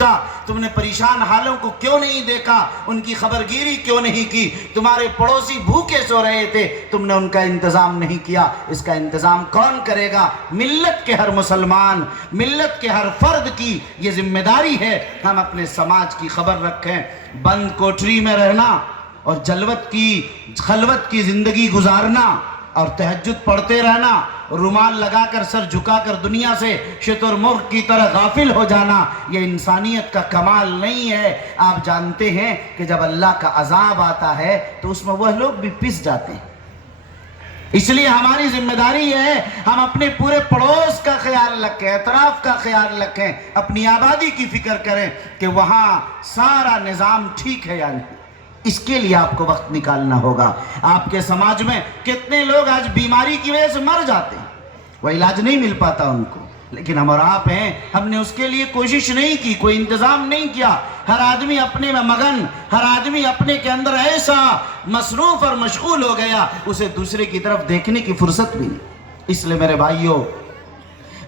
تم نے پریشان حالوں کو کیوں نہیں دیکھا؟ ان کی خبرگیری کیوں نہیں کی؟ تمہارے پڑوسی بھوکے سو رہے تھے، تم نے ان کا انتظام نہیں کیا۔ اس کا انتظام کون کرے گا؟ ملت کے ہر مسلمان، ملت کے ہر فرد کی یہ ذمہ داری ہے، ہم اپنے سماج کی خبر رکھیں۔ بند کوٹری میں رہنا اور خلوت کی زندگی گزارنا اور تہجد پڑھتے رہنا، رومال لگا کر سر جھکا کر دنیا سے شتر مرغ کی طرح غافل ہو جانا، یہ انسانیت کا کمال نہیں ہے۔ آپ جانتے ہیں کہ جب اللہ کا عذاب آتا ہے تو اس میں وہ لوگ بھی پس جاتے ہیں۔ اس لیے ہماری ذمہ داری یہ ہے ہم اپنے پورے پڑوس کا خیال رکھیں، اطراف کا خیال رکھیں، اپنی آبادی کی فکر کریں کہ وہاں سارا نظام ٹھیک ہے یا نہیں۔ اس کے لیے آپ کو وقت نکالنا ہوگا۔ آپ کے سماج میں کتنے لوگ آج بیماری کی وجہ سے مر جاتے ہیں، وہ علاج نہیں مل پاتا ان کو، لیکن ہم اور آپ ہیں، ہم نے اس کے لیے کوشش نہیں کی، کوئی انتظام نہیں کیا۔ ہر آدمی اپنے میں مگن، ہر آدمی اپنے کے اندر ایسا مصروف اور مشغول ہو گیا، اسے دوسرے کی طرف دیکھنے کی فرصت بھی نہیں۔ اس لیے میرے بھائیوں،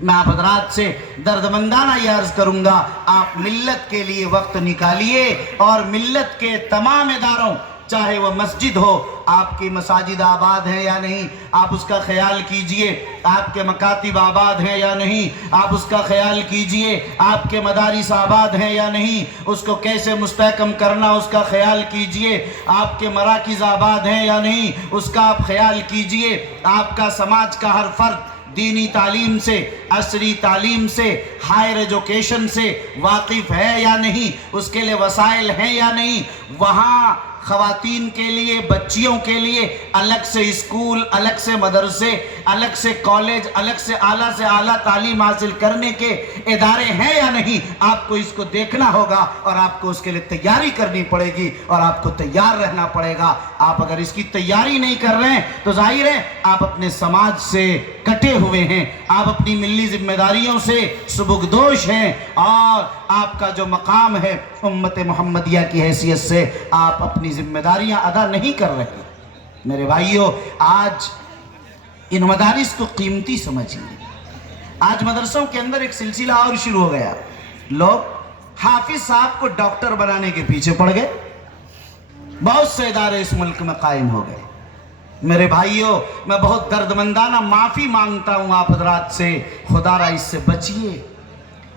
میں آپ حضرات سے دردمندانہ یہ عرض کروں گا، آپ ملت کے لیے وقت نکالیے اور ملت کے تمام اداروں، چاہے وہ مسجد ہو، آپ کی مساجد آباد ہیں یا نہیں، آپ اس کا خیال کیجئے۔ آپ کے مکاتب آباد ہیں یا نہیں، آپ اس کا خیال کیجئے۔ آپ کے مدارس آباد ہیں یا نہیں، اس کو کیسے مستحکم کرنا اس کا خیال کیجئے۔ آپ کے مراکز آباد ہیں یا نہیں، اس کا آپ خیال کیجئے۔ آپ کا سماج کا ہر فرد دینی تعلیم سے، عصری تعلیم سے، ہائر ایجوکیشن سے واقف ہے یا نہیں، اس کے لیے وسائل ہیں یا نہیں۔ وہاں خواتین کے لیے، بچیوں کے لیے الگ سے اسکول، الگ سے مدرسے، الگ سے کالج، الگ سے اعلیٰ تعلیم حاصل کرنے کے ادارے ہیں یا نہیں، آپ کو اس کو دیکھنا ہوگا اور آپ کو اس کے لیے تیاری کرنی پڑے گی اور آپ کو تیار رہنا پڑے گا۔ آپ اگر اس کی تیاری نہیں کر رہے ہیں تو ظاہر ہے آپ اپنے سماج سے کٹے ہوئے ہیں، آپ اپنی ملی ذمہ داریوں سے سبکدوش ہیں، اور آپ کا جو مقام ہے امت محمدیہ کی حیثیت سے آپ اپنی ذمہ داریاں ادا نہیں کر رہے۔ میرے بھائیوں، آج ان مدارس کو قیمتی سمجھیے۔ آج مدرسوں کے اندر ایک سلسلہ اور شروع ہو گیا، لوگ حافظ صاحب کو ڈاکٹر بنانے کے پیچھے پڑ گئے، بہت سے ادارے اس ملک میں قائم ہو گئے۔ میرے بھائیوں، میں بہت دردمندانہ معافی مانگتا ہوں آپ حضرات سے، خدا را اس سے بچیے۔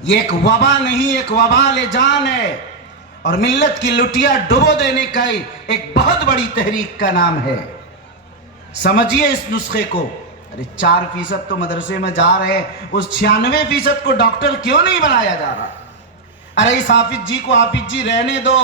یہ ایک وبا نہیں، ایک وبال جان ہے، اور ملت کی لٹیا ڈبو دینے کا ایک بہت بڑی تحریک کا نام ہے۔ سمجھیے اس نسخے کو۔ ارے 4% تو مدرسے میں جا رہے ہیں، اس 96% کو ڈاکٹر کیوں نہیں بنایا جا رہا؟ ارے اس حافظ جی کو حافظ جی رہنے دو،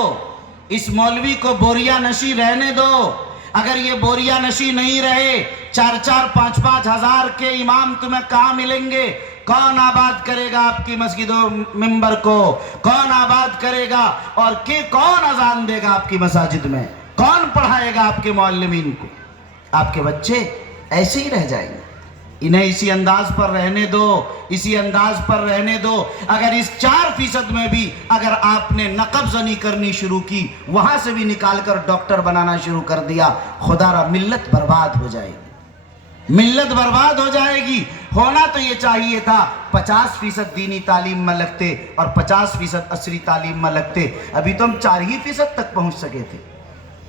اس مولوی کو بوریا نشی رہنے دو۔ اگر یہ بوریا نشی نہیں رہے، 4-4 5-5 ہزار کے امام تمہیں کہاں ملیں گے؟ کون آباد کرے گا آپ کی مسجد و منبر کو؟ کون آباد کرے گا؟ اور کون اذان دے گا آپ کی مساجد میں؟ کون پڑھائے گا آپ کے معلمین کو؟ آپ کے بچے ایسے ہی رہ جائیں گے۔ انہیں اسی انداز پر رہنے دو، اسی انداز پر رہنے دو۔ اگر اس 4% میں بھی اگر آپ نے نقب زنی کرنی شروع کی، وہاں سے بھی نکال کر ڈاکٹر بنانا شروع کر دیا، خدا را ملت برباد ہو جائے گی، ملت برباد ہو جائے گی۔ ہونا تو یہ چاہیے تھا 50% دینی تعلیم میں لگتے اور 50% عصری تعلیم میں لگتے، ابھی تو ہم 4% تک پہنچ سکے تھے۔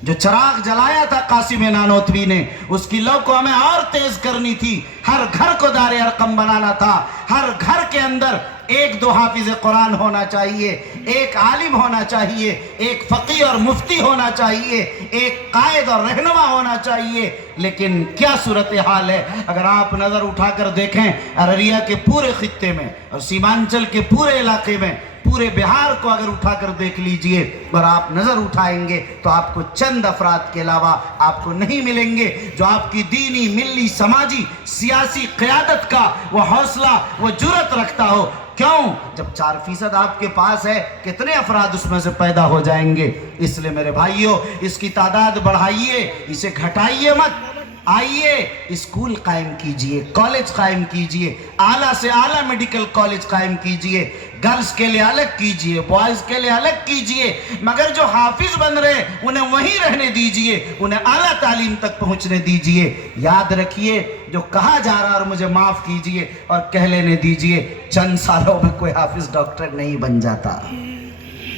جو چراغ جلایا تھا قاسم نانوتوی نے، اس کی لو کو ہمیں اور تیز کرنی تھی۔ ہر گھر کو دار ارقم بنانا تھا، ہر گھر کے اندر 1-2 حافظ قرآن ہونا چاہیے، ایک عالم ہونا چاہیے، ایک فقیہ اور مفتی ہونا چاہیے، ایک قائد اور رہنما ہونا چاہیے۔ لیکن کیا صورتحال ہے؟ اگر آپ نظر اٹھا کر دیکھیں ارریہ کے پورے خطے میں اور سیمانچل کے پورے علاقے میں، پورے بہار کو اگر اٹھا کر دیکھ لیجئے اور آپ نظر اٹھائیں گے تو آپ کو چند افراد کے علاوہ آپ کو نہیں ملیں گے جو آپ کی دینی، ملی، سماجی، سیاسی قیادت کا وہ حوصلہ، وہ جرأت رکھتا ہو۔ کیوں؟ جب 4% آپ کے پاس ہے، کتنے افراد اس میں سے پیدا ہو جائیں گے؟ اس لیے میرے بھائیوں، اس کی تعداد بڑھائیے، اسے گھٹائیے مت۔ آئیے اسکول قائم کیجئے، کالج قائم کیجئے، اعلیٰ سے اعلیٰ میڈیکل کالج قائم کیجئے، گرلز کے لیے الگ کیجئے، بوائز کے لیے الگ کیجئے، مگر جو حافظ بن رہے انہیں وہیں رہنے دیجئے، انہیں اعلیٰ تعلیم تک پہنچنے دیجئے۔ یاد رکھیے جو کہا جا رہا، اور مجھے معاف کیجئے اور کہہ لینے دیجئے، چند سالوں میں کوئی حافظ ڈاکٹر نہیں بن جاتا،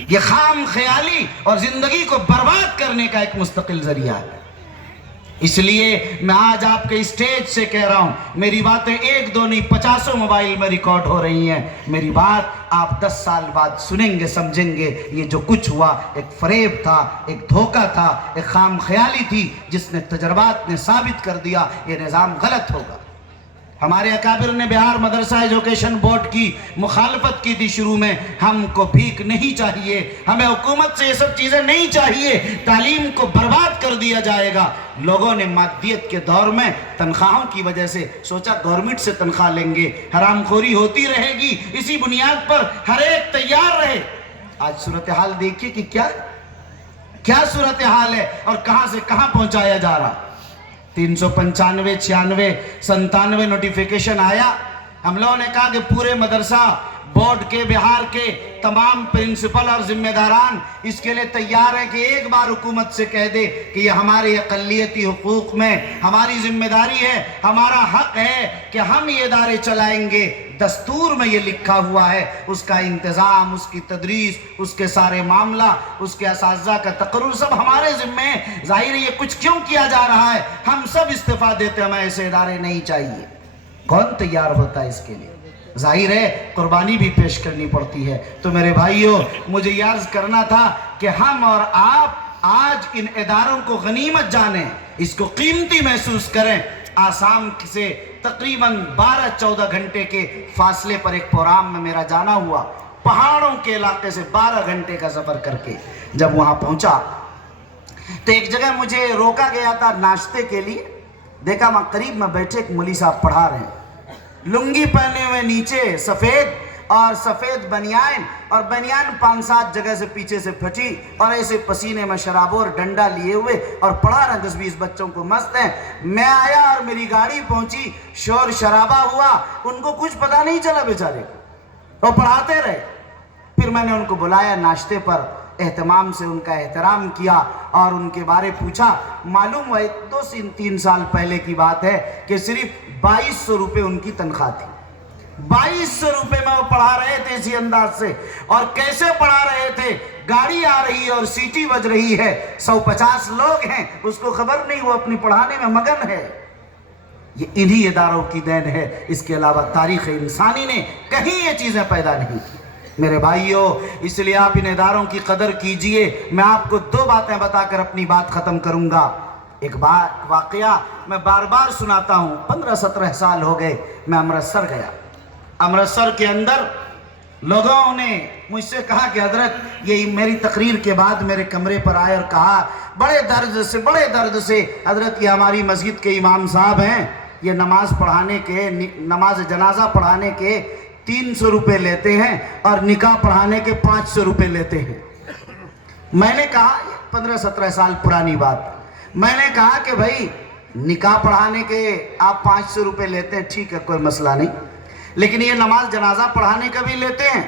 یہ خام خیالی اور زندگی کو برباد کرنے کا ایک مستقل ذریعہ ہے۔ اس لیے میں آج آپ کے اسٹیج سے کہہ رہا ہوں، میری باتیں 1 2 نہیں 50 موبائل میں ریکارڈ ہو رہی ہیں، میری بات آپ 10 سال بعد سنیں گے، سمجھیں گے یہ جو کچھ ہوا ایک فریب تھا، ایک دھوکہ تھا، ایک خام خیالی تھی جس نے تجربات نے ثابت کر دیا یہ نظام غلط ہوگا۔ ہمارے اکابر نے بہار مدرسہ ایجوکیشن بورڈ کی مخالفت کی تھی شروع میں، ہم کو بھیک نہیں چاہیے، ہمیں حکومت سے یہ سب چیزیں نہیں چاہیے، تعلیم کو برباد کر دیا جائے گا۔ لوگوں نے مادیت کے دور میں تنخواہوں کی وجہ سے سوچا گورنمنٹ سے تنخواہ لیں گے، حرام خوری ہوتی رہے گی، اسی بنیاد پر ہر ایک تیار رہے۔ آج صورتحال دیکھیے کہ کیا صورتحال ہے اور کہاں سے کہاں پہنچایا جا رہا۔ 395 96 97 نوٹیفیکیشن آیا، ہم لوگوں نے کہا کہ پورے مدرسہ بورڈ کے بہار کے تمام پرنسپل اور ذمہ داران اس کے لئے تیار ہیں کہ ایک بار حکومت سے کہہ دے کہ یہ ہمارے اقلیتی حقوق میں ہماری ذمہ داری ہے، ہمارا حق ہے کہ ہم یہ ادارے چلائیں گے، دستور میں یہ لکھا ہوا ہے، اس کا انتظام، اس کی تدریس، اس کے سارے معاملہ، اس کے اساتذہ کا تقرر سب ہمارے ذمہ ہے۔ ظاہر ہے یہ کچھ کیوں کیا جا رہا ہے، ہم سب استعفیٰ دیتے، ہمیں ایسے ادارے نہیں چاہیے۔ کون تیار ہوتا ہے اس کے لیے؟ ظاہر ہے قربانی بھی پیش کرنی پڑتی ہے۔ تو میرے بھائیوں، مجھے یہ عرض کرنا تھا کہ ہم اور آپ آج ان اداروں کو غنیمت جانیں، اس کو قیمتی محسوس کریں۔ آسام سے تقریباً 12-14 گھنٹے کے فاصلے پر ایک پروگرام میں میرا جانا ہوا، پہاڑوں کے علاقے سے 12 گھنٹے کا سفر کر کے جب وہاں پہنچا تو ایک جگہ مجھے روکا گیا تھا ناشتے کے لیے۔ دیکھا وہاں قریب میں بیٹھے ایک مولوی صاحب پڑھا رہے ہیں، لنگی پہنے ہوئے نیچے سفید اور سفید بنیان، اور بنیان 5-7 جگہ سے پیچھے سے پھٹی، اور ایسے پسینے میں شرابوں اور ڈنڈا لیے ہوئے اور پڑھا رہے ہیں، 10-20 بچوں کو مست ہیں۔ میں آیا اور میری گاڑی پہنچی، شور شرابہ ہوا، ان کو کچھ پتہ نہیں چلا بیچارے کو، وہ پڑھاتے رہے۔ پھر میں نے ان کو بلایا ناشتے پر، اہتمام سے ان کا احترام کیا اور ان کے بارے پوچھا۔ معلوم ہوا 2-3 سال پہلے کی بات ہے کہ صرف 2200 روپے ان کی تنخواہ تھی۔ 2200 روپے میں وہ پڑھا رہے تھے اسی انداز سے، اور کیسے پڑھا رہے تھے؟ گاڑی آ رہی ہے اور سیٹی بج رہی ہے، 150 لوگ ہیں، اس کو خبر نہیں، وہ اپنی پڑھانے میں مگن ہے۔ یہ انہی اداروں کی دین ہے، اس کے علاوہ تاریخ انسانی نے کہیں یہ چیزیں پیدا نہیں کی۔ میرے بھائیوں، اس لیے آپ ان اداروں کی قدر کیجئے۔ میں آپ کو 2 باتیں بتا کر اپنی بات ختم کروں گا۔ ایک واقعہ میں بار بار سناتا ہوں، 15-17 سال ہو گئے، میں امرتسر گیا۔ امرتسر کے اندر لوگوں نے مجھ سے کہا کہ حضرت، یہ میری تقریر کے بعد میرے کمرے پر آئے اور کہا بڑے درد سے حضرت یہ ہماری مسجد کے امام صاحب ہیں، یہ نماز جنازہ پڑھانے کے 300 روپے لیتے ہیں اور نکاح پڑھانے کے 500 روپے لیتے ہیں۔ میں نے کہا، 15-17 سال پرانی بات، میں نے کہا کہ بھائی نکاح پڑھانے کے آپ 500 روپے لیتے ہیں، ٹھیک ہے کوئی مسئلہ نہیں، لیکن یہ نماز جنازہ پڑھانے کا بھی لیتے ہیں؟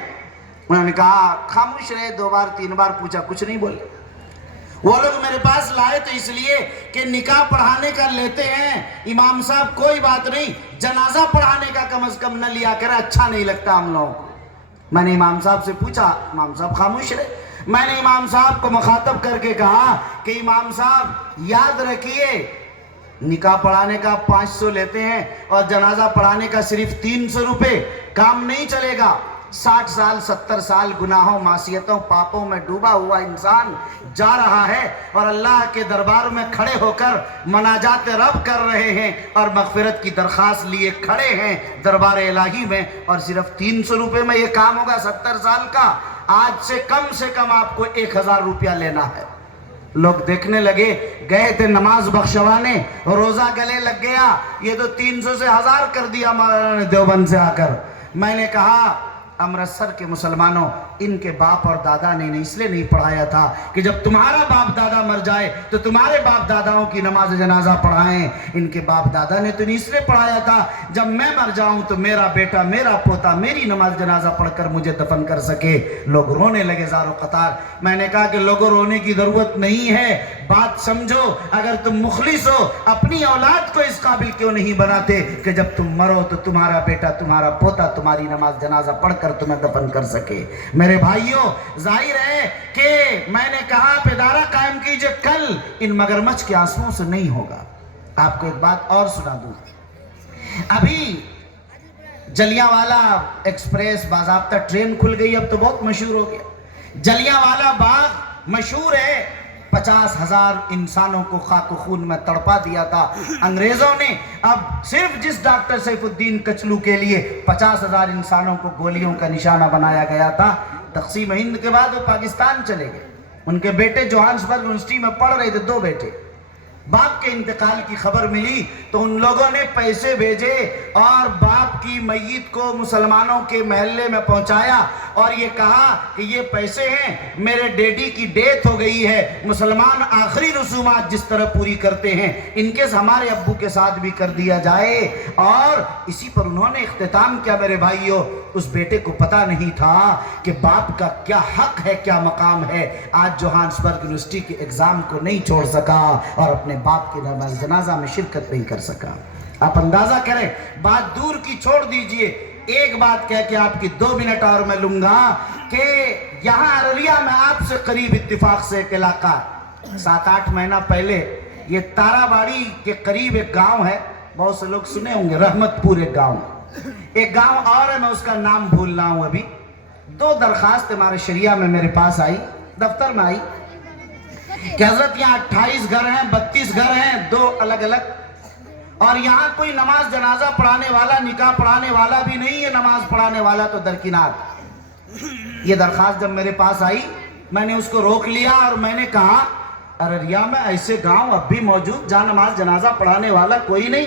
انہوں نے کہا، خاموش رہے، 2 بار 3 بار پوچھا، کچھ نہیں بولے۔ وہ لوگ میرے پاس لائے تو اس لیے کہ نکاح پڑھانے کا لیتے ہیں امام صاحب، کوئی بات نہیں، جنازہ پڑھانے کا کم از کم نہ لیا کرے، اچھا نہیں لگتا ہم لوگوں کو۔ میں نے امام صاحب سے پوچھا، امام صاحب خاموش رہے۔ میں نے امام صاحب کو مخاطب کر کے کہا کہ امام صاحب یاد رکھیے، نکاح پڑھانے کا 500 لیتے ہیں اور جنازہ پڑھانے کا صرف 300 روپے، کام نہیں چلے گا۔ 60 سال 70 سال گناہوں معصیتوں پاپوں میں ڈوبا ہوا انسان جا رہا ہے اور اللہ کے دربار میں کھڑے ہو کر مناجات رب کر رہے ہیں اور مغفرت کی درخواست لیے کھڑے ہیں دربار الہی میں، اور صرف 300 روپے میں یہ کام ہوگا 70 سال کا؟ آج سے کم آپ کو 1000 روپیہ لینا ہے۔ لوگ دیکھنے لگے، گئے تھے نماز بخشوانے، روزہ گلے لگ گیا، یہ تو 300 سے 1000 کر دیا مولانا نے دیوبند سے آ کر۔ میں نے کہا امرتسر کے مسلمانوں، ان کے باپ اور دادا نے اس لیے نہیں پڑھایا تھا کہ جب تمہارا باپ دادا مر جائے تو تمہارے باپ داداؤں کی نماز جنازہ پڑھائیں۔ ان کے باپ دادا نے تو اس لیے پڑھایا تھا جب میں مر جاؤں تو میرا بیٹا میرا پوتا میری نماز جنازہ پڑھ کر مجھے دفن کر سکے۔ لوگ رونے لگے زارو قطار۔ میں نے کہا کہ لوگوں رونے کی ضرورت نہیں ہے، بات سمجھو، اگر تم مخلص ہو اپنی اولاد کو اس قابل کیوں نہیں بناتے کہ جب تم مرو تو تمہارا بیٹا تمہارا پوتا تمہاری نماز جنازہ پڑھ کر تمہیں دفن کر سکے؟ میرے بھائیوں، ظاہر ہے کہ میں نے کہا آپ ادارہ قائم کیجئے، کل ان مگرمچھ کے آنسوؤں سے نہیں ہوگا۔ آپ کو ایک بات اور سنا دوں، ابھی جلیانوالہ ایکسپریس باضابطہ ٹرین کھل گئی، اب تو بہت مشہور ہو گیا۔ جلیانوالہ باغ مشہور ہے، 50,000 انسانوں کو خاک و خون میں تڑپا دیا تھا انگریزوں نے۔ اب صرف جس ڈاکٹر سیف الدین کچلو کے لیے 50,000 انسانوں کو گولیوں کا نشانہ بنایا گیا تھا، تقسیم ہند کے بعد وہ پاکستان چلے گئے۔ ان کے بیٹے جوہانسبرگ یونیورسٹی میں پڑھ رہے تھے، 2 بیٹے۔ باپ کے انتقال کی خبر ملی تو ان لوگوں نے پیسے بھیجے اور باپ کی میت کو مسلمانوں کے محلے میں پہنچایا اور یہ کہا کہ یہ پیسے ہیں، میرے ڈیڈی کی ڈیتھ ہو گئی ہے، مسلمان آخری رسومات جس طرح پوری کرتے ہیں ان کے ہمارے ابو کے ساتھ بھی کر دیا جائے۔ اور اسی پر انہوں نے اختتام کیا۔ میرے بھائیوں، اس بیٹے کو پتہ نہیں تھا کہ باپ کا کیا حق ہے، کیا مقام ہے۔ آج جوہانسبرگ یونیورسٹی کے ایگزام کو نہیں چھوڑ سکا اور اپنے باپ کے نماز جنازہ میں شرکت نہیں کر سکا۔ آپ اندازہ کریں، بات دور کی چھوڑ دیجئے، ایک بات کہہ کے آپ کی 2 منٹ اور میں لوں گا کہ یہاں ارریہ میں آپ سے قریب اتفاق سے ایک علاقہ 7-8 مہینہ پہلے یہ تارا باڑی کے قریب ایک گاؤں ہے، بہت سے لوگ سنے ہوں گے، رحمت پور ایک گاؤں اور ہے، میں اس کا نام بھول رہا ہوں ابھی۔ 2 درخواست ہمارے شریعہ میں میرے پاس آئی، دفتر میں آئی کہ حضرت یہاں 28 گھر ہیں، 32 گھر ہیں، 2 الگ الگ، اور یہاں کوئی نماز جنازہ پڑھانے والا، نکاح پڑھانے والا بھی نہیں ہے، نماز پڑھانے والا تو درکنار۔ یہ درخواست جب میرے پاس آئی میں نے اس کو روک لیا اور میں نے کہا ارریہ میں ایسے گاؤں اب بھی موجود جہاں نماز جنازہ پڑھانے والا کوئی نہیں؟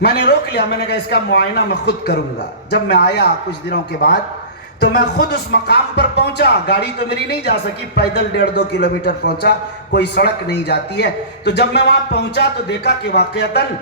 میں نے روک لیا، میں نے کہا اس کا معائنہ میں خود کروں گا۔ جب میں آیا کچھ دنوں کے بعد تو میں خود اس مقام پر پہنچا، گاڑی تو میری نہیں جا سکی، پیدل 1.5-2 کلومیٹر پہنچا، کوئی سڑک نہیں جاتی ہے۔ تو جب میں وہاں پہنچا تو دیکھا کہ واقعتاً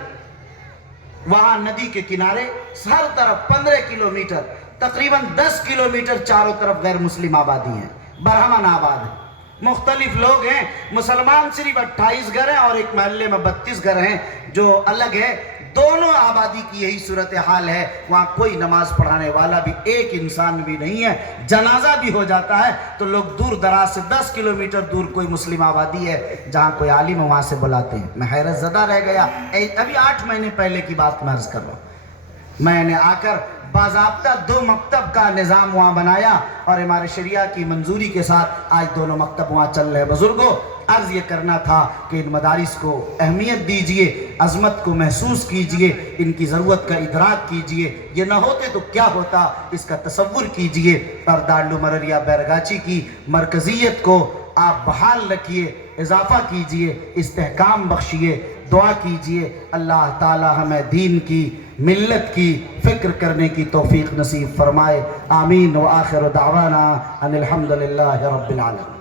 وہاں ندی کے کنارے ہر طرف 15 کلومیٹر تقریباً 10 کلومیٹر چاروں طرف غیر مسلم آبادی ہیں، برہمن آباد ہے، مختلف لوگ ہیں۔ مسلمان صرف 28 گھر ہیں اور ایک محلے میں 32 گھر ہیں جو الگ ہے۔ دونوں آبادی کی یہی صورتحال ہے، وہاں کوئی نماز پڑھانے والا بھی ایک انسان بھی نہیں ہے۔ جنازہ بھی ہو جاتا ہے تو لوگ دور دراز سے 10 کلومیٹر دور کوئی مسلم آبادی ہے جہاں کوئی عالم وہاں سے بلاتے ہیں۔ میں حیرت زدہ رہ گیا، ابھی 8 مہینے پہلے کی بات میں عرض کر رہا ہوں۔ میں نے آ کر باضابطہ 2 مکتب کا نظام وہاں بنایا اور ہمارے شریعہ کی منظوری کے ساتھ آج دونوں مکتب وہاں چل رہے ہیں۔ بزرگوں، عرض یہ کرنا تھا کہ ان مدارس کو اہمیت دیجئے، عظمت کو محسوس کیجئے، ان کی ضرورت کا ادراک کیجئے۔ یہ نہ ہوتے تو کیا ہوتا اس کا تصور کیجئے، اور دارالعلوم ارریہ بیرگاچی کی مرکزیت کو آپ بحال رکھیے، اضافہ کیجئے، استحکام بخشیے، دعا کیجئے اللہ تعالی ہمیں دین کی، ملت کی فکر کرنے کی توفیق نصیب فرمائے۔ آمین۔ وآخر دعوانا ان الحمدللہ رب العالمین۔